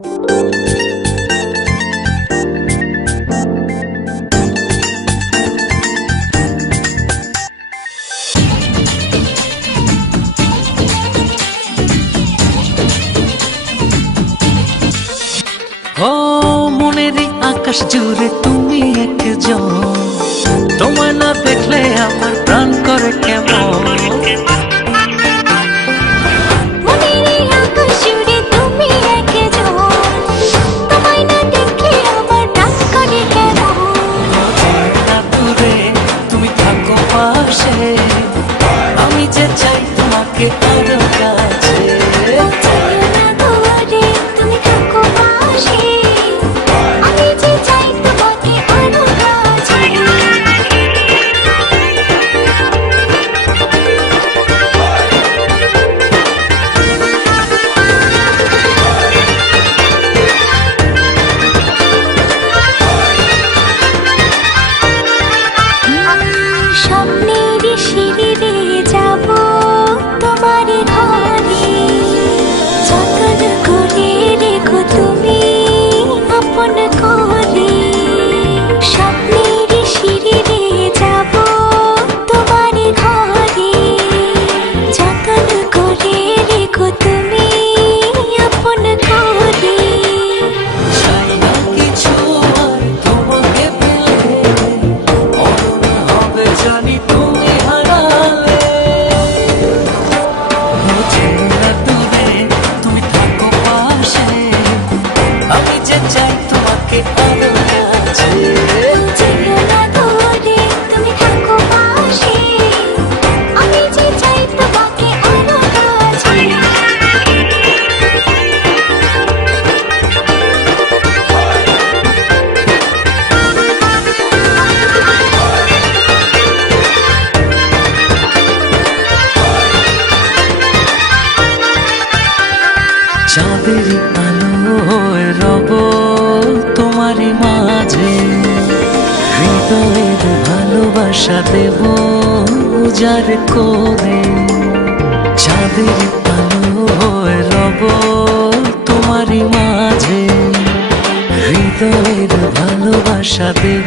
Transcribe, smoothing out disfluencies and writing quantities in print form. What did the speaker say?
ও মনেরই আকাশ জুড়ে তুমি একজন, তোমায় না দেখলে আমার প্রাণ করে কেমন। তুমি থাকো পাশে, আমি যে চাই তোমাকে আরো কাছে। চাঁদের আলো হয়ে রব তোমারই মাঝে, হৃদয়ের ভালোবাসা দেব উজাড় করে। চাঁদের আলো হয়ে রব তোমারই মাঝে, হৃদয়ের ভালোবাসা দেব